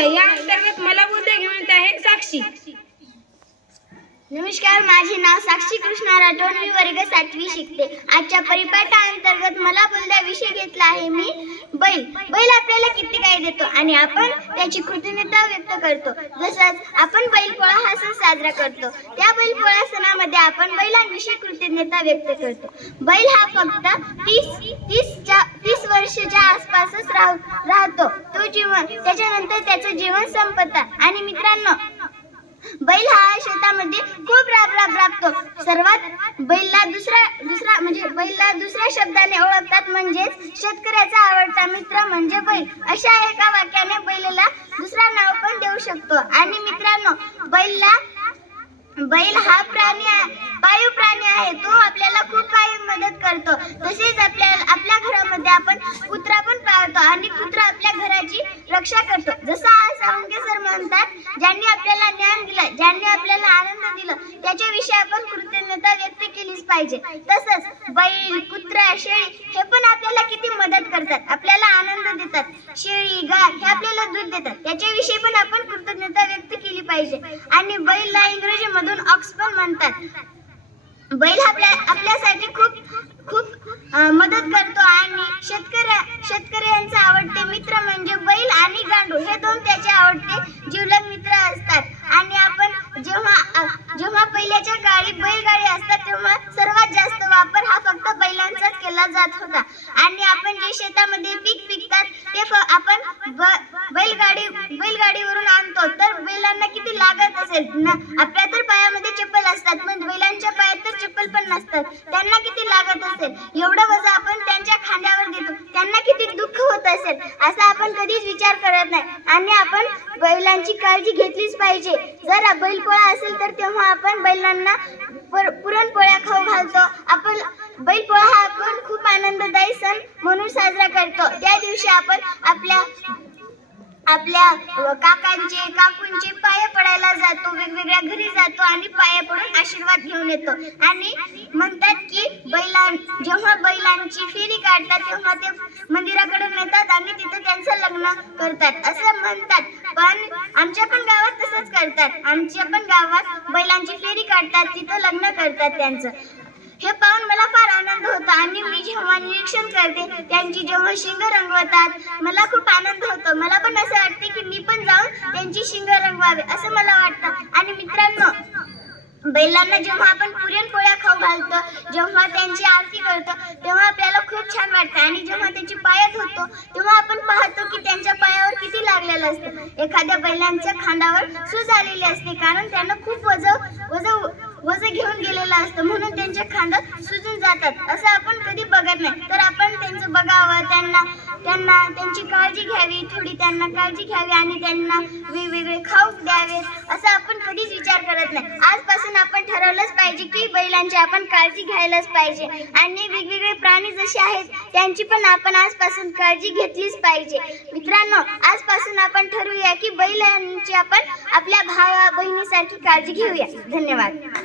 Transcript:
या अंतर्गत मला घेऊन येत आहे साक्षी. नमस्कार माझे नाव साक्षी कृष्णा राठोड मी वर्ग सातवी शिकते. आजच्या परिपाठा अंतर्गत मला बोलदा विषय घेतला आहे मी बैल. बैल आपल्याला किती काही देतो आणि आपण त्याची कृतज्ञता व्यक्त करतो. जसंच आपण बैलपोळा हा सण साजरा करतो त्या बैलपोळा सणामध्ये आपण बैलांविषयी कृतज्ञता व्यक्त करतो. बैल हा फक्त तीस तीसच्या तीस वर्षाच्या आसपासच राह राहतो. जीवन. त्याच्यानंतर त्याचं जीवन संपतं. आणि मित्रांनो बैल हा शेतामध्ये खूप राब राब राबतो. सर्वात बैलला दुसरा दुसरा म्हणजे बैलला दुसऱ्या शब्दाने ओळखतात म्हणजेच शेतकऱ्याचा आवडता मित्र म्हणजे बैल. अशा एका वाक्याने बैलला दुसरा नाव पण देऊ शकतो. आणि मित्रांनो बैलला बैल हा प्राणी आहे पाळीव प्राणी आहे. तो आपल्याला खूप काही मदत करतो. तसे आपल्या आपल्या घरामध्ये आपण कुत्रा पण पाळतो आणि कुत्रा आपल्या घराची रक्षा करतो जसं आज सावंके सर म्हणतात ज्यांनी आपल्याला ज्ञान दिलं ज्यांनी आपल्याला आनंद दिला त्याच्याविषयी आपण कृतज्ञता व्यक्त केलीच पाहिजे. तसंच बैल कुत्रा शेळी हे पण आपल्याला किती मदत करतात आपल्याला आनंद देतात. शेळी गाय हे आपल्याला दूध देतात त्याच्याविषयी पण आपण कृतज्ञता व्यक्त केली पाहिजे. आणि बैलला इंग्रजी मधून ऑक्स पण म्हणतात. बैल आपल्या आपल्यासाठी खूप खूप मदत करतो. आणि शेतकऱ्या शेतकऱ्यांचा आवडते मित्र म्हणजे बैल आणि गांडूळ. हे दोन त्या आवडते जीवलग मित्र असतात. आणि आपण जेव्हा जेव्हा पहिल्याच्या काळी बैलगाडी असतात तेव्हा सर्वात जास्त वापर हा फक्त बैलांचाच केला जात होता. आणि आपण जे शेतामध्ये पीक पिकतात ते आपण बैलगाडी बैलगाडीवरून आणतो. तर बैलांना किती लागत असेल? ना आपल्या तर पायामध्ये चप्पल असतात पण बैलांच्या पायात तर चप्पल पण नसतात. त्यांना किती लागत असेल? एवढं वजा आपण त्यांच्या खांद्यावर देतो त्यांना किती दुःख होत असेल असा आपण कधीच विचार करत नाही. आणि आपण बैलांची काळजी घेतलीच पाहिजे. जर बैलपोळा असेल तर तेव्हा आपण बैलांना पुरणपोळ्या खाऊ घालतो. आपण बैलपोळा हा आपण खूप आनंददायी सण म्हणून साजरा करतो. त्या दिवशी आपण आपल्या काकांचे काकूंचे पाय पडायला जातो वेगवेगळ्या घरी जातो आणि पाया पडून आशीर्वाद घेऊन येतो. आणि म्हणतात की बैलां जेव्हा बैलांची फेरी काढतात तेव्हा ते मंदिराकडून येतात आणि तिथे त्यांचं लग्न करतात. असं म्हणतात. पण आमच्या पण गावात तसंच करतात. आमच्या पण गावात बैलांची फेरी काढतात तिथं लग्न करतात त्यांचं. हे पाहून मला फार आनंद होता आणि मी जेव्हा निरीक्षण करते त्यांची जेव्हा शिंग रंगवतात मला खूप आनंद होतो. मला पण असं वाटते की मी पण जाऊन त्यांची शिंग रंगवावे असं मला वाटतं. आणि मित्रांनो बैलांना जेव्हा आपण पुरणपोळ्या खाऊ घालतो जेव्हा त्यांची आरती करतो तेव्हा आपल्याला खूप छान वाटतं. आणि जेव्हा त्यांची पाया धुतो तेव्हा आपण पाहतो की त्यांच्या पायावर किती लागलेलं असतं. एखाद्या बैलांच्या खांद्यावर सूज आलेली असते कारण त्यांना खूप वजन वजन वज घेऊन गेलेलं असतं. म्हणून त्यांच्या खांद्यात सुजून जातात. असं आपण कधी बघत नाही. तर आपण त्यांचं बघावं त्यांना त्यांना त्यांची काळजी घ्यावी थोडी त्यांना काळजी घ्यावी आणि त्यांना वेगवेगळे खाऊ द्यावे. असं आपण कधीच विचार करत नाही. आजपासून आपण ठरवलंच पाहिजे की बैलांची आपण काळजी घ्यायलाच पाहिजे. आणि वेगवेगळे प्राणी जसे आहेत त्यांची पण आपण आजपासून काळजी घेतलीच पाहिजे. मित्रांनो आजपासून आपण ठरवूया की बैलांची आपण आपल्या भावा बहिणीसारखी काळजी घेऊया. धन्यवाद.